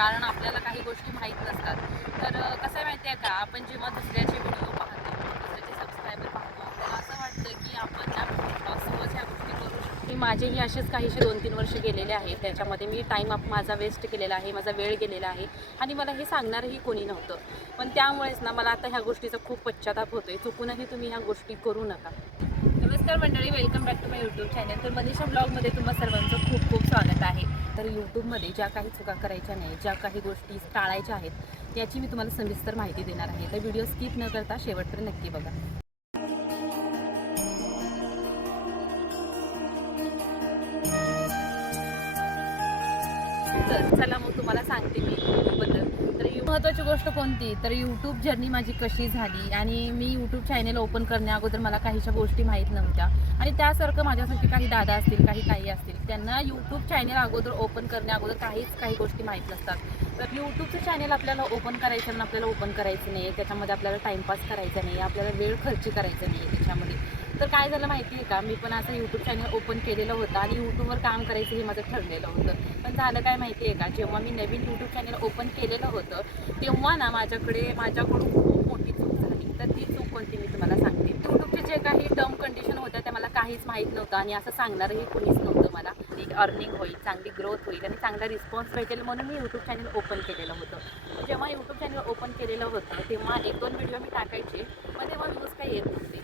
कारण आपल्याला काही गोष्टी माहीत नसतात. तर कसं आहे माहिती आहे का, आपण जेव्हा दुसऱ्याचे व्हिडिओ पाहतो, दुसऱ्याचे सबस्क्रायबर पाहतो, आपल्याला असं वाटतं की आपण ना सहज ह्या गोष्टी करू शकतो. मी माझेही असेच काहीसे 2-3 वर्ष गेलेले आहेत. त्याच्यामध्ये मी टाईम माझा वेस्ट केलेला आहे, माझा वेळ गेलेला आहे आणि मला हे सांगणारही कोणी नव्हतं. पण त्यामुळेच ना मला आता ह्या गोष्टीचा खूप पश्चाताप होतोय. चुकूनही तुम्ही ह्या गोष्टी करू नका. नमस्कार मंडळी, welcome back to my YouTube channel. तर मनीषा ब्लॉगमध्ये तुम्हा सर्वांचं खूप खूप स्वागत आहे. तर यूट्यूबमध्ये ज्या काही चुका करायच्या नाही, ज्या काही गोष्टी टाळायच्या आहेत, याची मी तुम्हाला सविस्तर माहिती देणार आहे. तर व्हिडिओ स्किप न करता शेवटपर्यंत नक्की बघा. तर चला मग तुम्हाला सांगते मी यूट्यूबबद्दल. तर महत्त्वाची गोष्ट कोणती, तर यूट्यूब जर्नी माझी कशी झाली. आणि मी यूट्यूब चॅनल ओपन करण्या अगोदर मला काहीशा गोष्टी माहीत नव्हत्या. आणि त्यासारखं माझ्यासारखे काही दादा असतील, काही असतील, त्यांना यूट्यूब चॅनल अगोदर ओपन करण्या अगोदर काही गोष्टी माहीत नसतात. तर यूट्यूबचं चॅनल आपल्याला ओपन करायचं ना, आपल्याला ओपन करायचं नाही, त्याच्यामध्ये आपल्याला टाईमपास करायचा नाही, आपल्याला वेळ खर्च करायचा नाही त्याच्यामध्ये. तर काय झालं माहिती आहे का, मी पण असं यूट्यूब चॅनल ओपन केलेलं होतं आणि यूट्यूबवर काम करायचं हे माझं ठरलेलं होतं. पण झालं काय माहिती आहे का, जेव्हा मी नवीन यूट्यूब चॅनल ओपन केलेलं होतं तेव्हा ना माझ्याकडून खूप मोठी चूक झाली. तर ती चूक कोणती मी तुम्हाला सांगते. यूट्यूबचे जे काही टर्म कंडिशन होत्या त्या मला काहीच माहीत नव्हतं आणि असं सांगणारही कोणीच नव्हतं मला. एक अर्निंग होईल, चांगली ग्रोथ होईल आणि चांगला रिस्पॉन्स भेटेल म्हणून मी यूट्यूब चॅनल ओपन केलेलं होतं. जेव्हा यूट्यूब चॅनल ओपन केलेलं होतं तेव्हा 1-2 व्हिडिओ मी टाकायचे, पण तेव्हा व्ह्यूज काही येत नव्हते.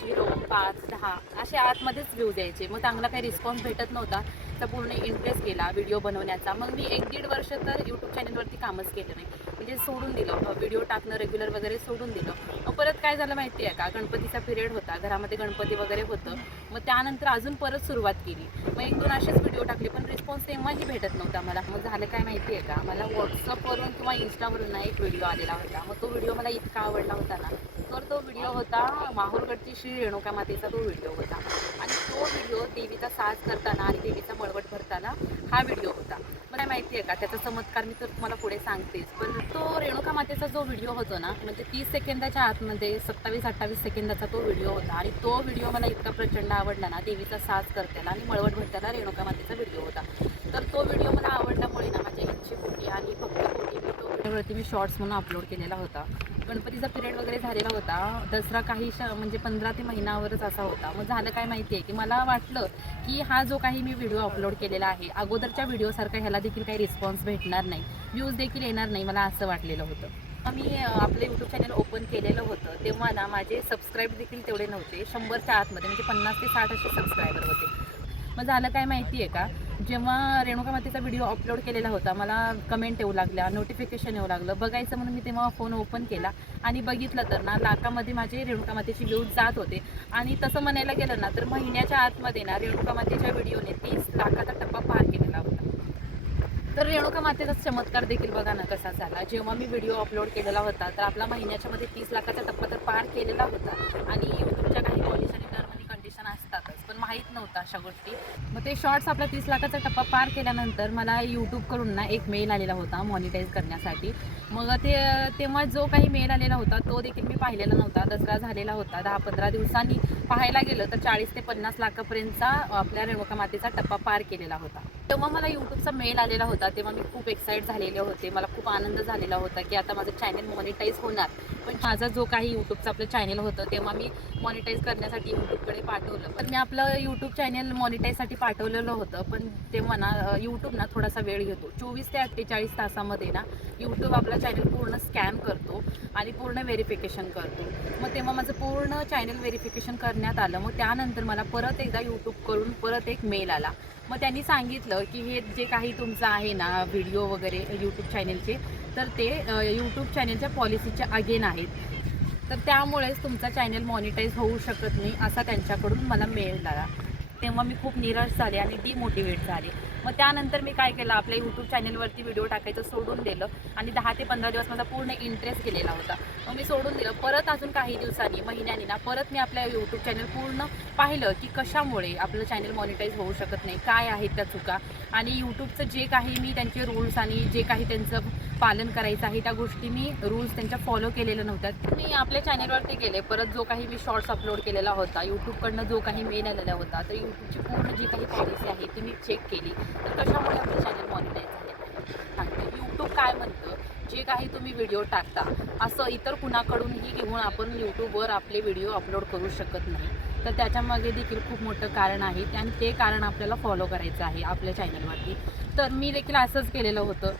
0, 5, 10 असे आतमध्येच व्ह्यूज यायचे. मग चांगला काही रिस्पॉन्स भेटत नव्हता. तर पूर्ण इंटरेस्ट गेला व्हिडिओ बनवण्याचा. मग मी 1-1.5 वर्ष तर यूट्यूब चॅनलवरती कामच केलं नाही, म्हणजे सोडून दिलं. व्हिडिओ टाकणं रेग्युलर वगैरे सोडून दिलं. मग परत काय झालं माहिती आहे का, गणपतीचा पिरियड होता, घरामध्ये गणपती वगैरे होतं. मग त्यानंतर अजून परत सुरुवात केली. मग 1-2 असेच व्हिडिओ टाकले, पण रिस्पॉन्स तेव्हाही भेटत नव्हता मला. मग झालं काय माहिती आहे का, मला व्हॉट्सअपवरून किंवा इंस्टावरून ना एक व्हिडिओ आलेला होता. मग तो व्हिडिओ मला इतका आवडला होता ना, तर तो व्हिडिओ होता माहूरगडची श्री रेणुका मातेचा तो व्हिडिओ होता. आणि तो व्हिडिओ देवीचा साज करताना आणि देवीचा मळवट भरताना हा व्हिडिओ होता. मला माहिती आहे का, त्याचा चमत्कार मी तर तुम्हाला पुढे सांगतेच. पण तो रेणुका मातेचा जो व्हिडिओ होतो ना, म्हणजे 30 सेकंदाच्या आतमध्ये 27-28 सेकंदाचा तो व्हिडिओ होता. आणि तो व्हिडिओ मला इतका प्रचंड आवडला ना, देवीचा साज करताना आणि मळवट भरताना रेणुका मातेचा व्हिडिओ होता. तर तो व्हिडिओ मला आवडल्यामुळे ना माझ्या इच्छेपोटी आणि भक्तीपोटी मी तो व्हिडिओवरती मी शॉर्ट्स म्हणून अपलोड केलेला होता. गणपतीचा पिरियड वगैरे झालेला होता. दसरा म्हणजे 15 ते महिनावरच असा होता. मग झालं काय माहिती आहे की मला वाटलं की हा जो काही मी व्हिडिओ अपलोड केलेला आहे, अगोदरच्या व्हिडिओसारखा ह्याला देखील काही रिस्पॉन्स भेटणार नाही, व्ह्यूज देखील येणार नाही, मला असं वाटलेलं होतं. मी आपलं यूट्यूब चॅनल ओपन केलेलं होतं तेव्हा ना माझे सबस्क्राईब देखील तेवढे नव्हते. 100च्या आतमध्ये, म्हणजे 50 ते 60 असे सबस्क्रायबर होते. मग झालं काय माहिती आहे का, जेव्हा रेणुका मातेचा व्हिडिओ अपलोड केलेला होता, मला कमेंट येऊ लागल्या, नोटिफिकेशन येऊ लागलं. बघायचं म्हणून मी तेव्हा फोन ओपन केला आणि बघितलं तर ना लाखामध्ये माझे रेणुका मातेचे व्ह्यूज जात होते. आणि तसं म्हणायला गेलं ना तर महिन्याच्या आतमध्ये ना रेणुका मातेच्या व्हिडिओने 30 लाखाचा टप्पा पार केलेला होता. तर रेणुका मातेचा चमत्कार देखील बघा ना कसा झाला. जेव्हा मी व्हिडिओ अपलोड केलेला होता तर आपला महिन्याच्या मध्ये 30 लाखाचा टप्पा तर पार केलेला होता. आणि यूट्यूबच्या काही पॉलिसी आणि टर्म आणि कंडिशन असतातच, पण माहीत नव्हतं अशा गोष्टी. मग ते शॉर्ट्स आपला 30 लाखाचा टप्पा पार केल्यानंतर मला यूट्यूबकडून ना एक मेल आलेला होता मॉनिटाईज करण्यासाठी. मग तेव्हा जो काही मेल आलेला होता तो देखील मी पाहिलेला नव्हता. दसरा झालेला होता. 10-15 दिवसांनी पाहायला गेलं तर 40 ते 50 लाखापर्यंतचा आपल्या रेणुका मातेचा टप्पा पार केलेला होता. तेव्हा मला यूट्यूबचा मेल आलेला होता तेव्हा मी खूप एक्साइट झालेले होते. मला खूप आनंद झालेला होता की आता माझं चॅनल मॉनिटाईज होणार. पण माझा जो काही यूट्यूबचं आपलं चॅनल होतं तेव्हा मी मॉनिटाईज करण्यासाठी यूट्यूबकडे पाठवलं. पण मी आपलं यूट्यूब चॅनल मॉनिटाईजसाठी पाठवलेलं होतं, पण तेव्हा ना यूट्यूब ना थोडासा वेळ घेतो. 24 ते 48 तासामध्ये ना यूट्यूब आपला चॅनल पूर्ण स्कॅन करतो आणि पूर्ण व्हेरिफिकेशन करतो. मग तेव्हा माझं पूर्ण चॅनल व्हेरिफिकेशन करण्यात आलं. मग त्यानंतर मला परत एकदा यूट्यूबकडून परत एक मेल आला. मग त्यांनी सांगितलं की हे जे काही तुमचं आहे ना व्हिडिओ वगैरे यूट्यूब चॅनलचे, तर ते यूट्यूब चॅनलच्या पॉलिसीच्या अगेन आहेत. तर त्यामुळेच तुमचा चॅनल मॉनिटाईज होऊ शकत नाही, असा त्यांच्याकडून मला मेल आला. तेव्हा मी खूप निराश झाले आणि डिमोटिवेट झाले. मग त्यानंतर मी काय केलं, आपल्या यूट्यूब चॅनलवरती व्हिडिओ टाकायचं सोडून दिलं. आणि 10 ते 15 दिवस माझा पूर्ण इंटरेस्ट गेलेला होता. मग मी सोडून दिलं. परत अजून काही दिवसांनी, महिन्यांनी ना परत मी आपल्या यूट्यूब चॅनल पूर्ण पाहिलं की कशामुळे आपलं चॅनल मॉनिटाईज होऊ शकत नाही, काय आहेत त्या चुका. आणि यूट्यूबचं जे काही मी त्यांचे रूल्स आणि जे काही त्यांचं पालन करायचं आहे त्या गोष्टी मी रूल्स त्यांच्या फॉलो केलेल्या नव्हत्या. मी आपल्या चॅनलवरती गेले, परत जो काही मी शॉर्ट्स अपलोड केलेला होता, यूट्यूबकडनं जो काही मेल आलेला होता, तर यूट्यूबची पूर्ण जी काही पॉलिसी आहे ती मी चेक केली. तर कशामुळे आपलं चॅनल मॉनिटाईज झाले सांगते. यूट्यूब जे काही तुम्ही व्हिडिओ टाकता असं इतर कुणाकडूनही घेऊन आपण यूट्यूबवर आपले व्हिडिओ अपलोड करू शकत नाही. तर त्याच्यामागे देखील खूप मोठं कारण आहे आणि ते कारण आपल्याला फॉलो करायचं आहे आपल्या चॅनलवरती. तर मी देखील असंच केलेलं होतं.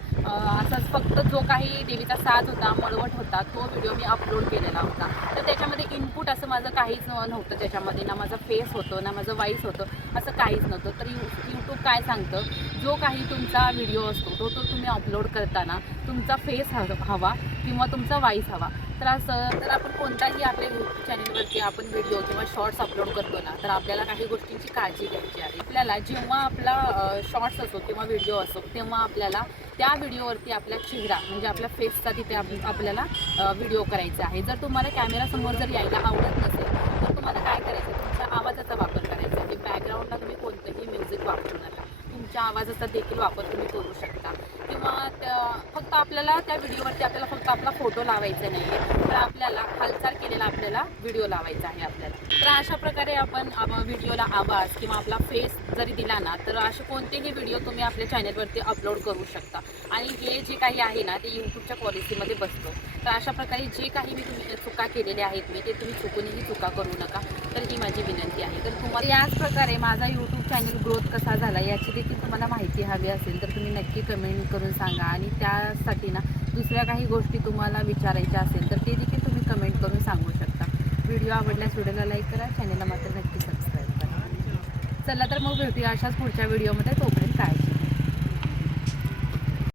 असंच फक्त जो काही देवीचा साज होता, मळवट होता, तो व्हिडिओ मी अपलोड केलेला होता. तर त्याच्यामध्ये इनपुट असं माझं काहीच नव्हतं. त्याच्यामध्ये ना माझा फेस होतं, ना माझं व्हॉईस होतं, असं काहीच नव्हतं. तर यूट्यूब काय सांगतं, जो काही तुमचा व्हिडिओ असतो तो तुम्ही अपलोड करताना तुमचा फेस हवा किंवा तुमचा व्हॉईस हवा. तर असं तर आपण कोणताही आपल्या यूट्यूब चॅनलवरती आपण व्हिडिओ किंवा शॉर्ट्स अपलोड करतो ना, तर आपल्याला काही गोष्टींची काळजी घ्यायची आहे. आपल्याला जेव्हा आपला शॉर्ट्स असो किंवा व्हिडिओ असो, तेव्हा आपल्याला त्या व्हिडिओवरती आपला चेहरा म्हणजे आपल्या फेसचा तिथे आपल्याला व्हिडिओ करायचा आहे. जर तुम्हाला कॅमेरासमोर जर यायला आवडत नसेल तर तुम्हाला काय करायचं, तुमच्या आवाजाचा वापर करायचा आहे. बॅकग्राऊंडला तुम्ही कोणतंही म्युझिक वापरू नका, तुमच्या आवाजाचा देखील वापर तुम्ही करू शकता. किंवा फक्त आपल्याला त्या व्हिडिओवरती आपल्याला फक्त आपला फोटो लावायचा नाही आहे, तर आपल्याला हालचाल केलेला आपल्याला व्हिडिओ लावायचा आहे आपल्याला. तर अशा प्रकारे आपण व्हिडिओला आवाज किंवा आपला फेस जरी दिला ना, तर असे कोणतेही व्हिडिओ तुम्ही आपल्या चॅनलवरती अपलोड करू शकता. आणि हे जे काही आहे ना, ते यूट्यूबच्या पॉलिसीमध्ये बसतो. तर अशा प्रकारे जे काही मी तुम्ही चुका केलेल्या आहेत ते तुम्ही चुकूनही चुका करू नका. तर ही माझी विनंती आहे. तर तुम्हाला याच प्रकारे माझा यूट्यूब चॅनल ग्रोथ कसा झाला याची देखील तुम्हाला माहिती हवी असेल तर तुम्ही नक्की कमेंट करून सांगा. आणि त्यासाठी ना दुसऱ्या काही गोष्टी तुम्हाला विचारायच्या असेल तर ते देखील तुम्ही कमेंट करून सांगू शकता. व्हिडिओ आवडल्यास व्हिडिओला लाईक करा, चॅनलला मात्र नक्की सबस्क्राईब करा. चला तर मग भेटूया अशाच पुढच्या व्हिडिओमध्ये. तोपर्यंत